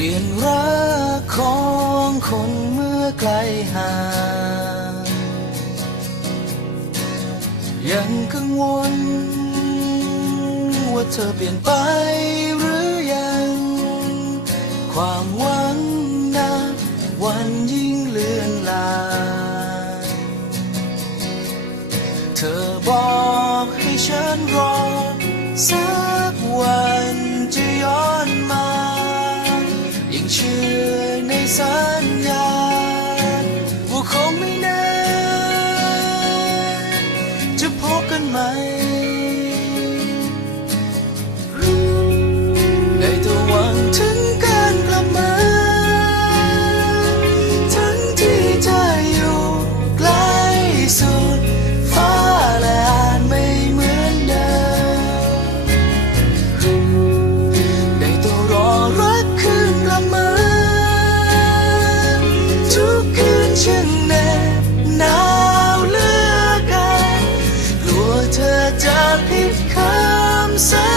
ลี่ยนรักของคนเมื่อไกลห่างยังกังวล ว่าเธอเปลี่ยนไปหรือยัง ความหวังนะวันยิ่งเลือนลางเธอบอกให้ฉันรอ สักวันจะย้อนมา เชื่อในสัญญาว่าคงไม่นานจะพบกันไหม กคืนช่างแน่หนาวเลือกกันกลัวเธอจะผิดคำสัญ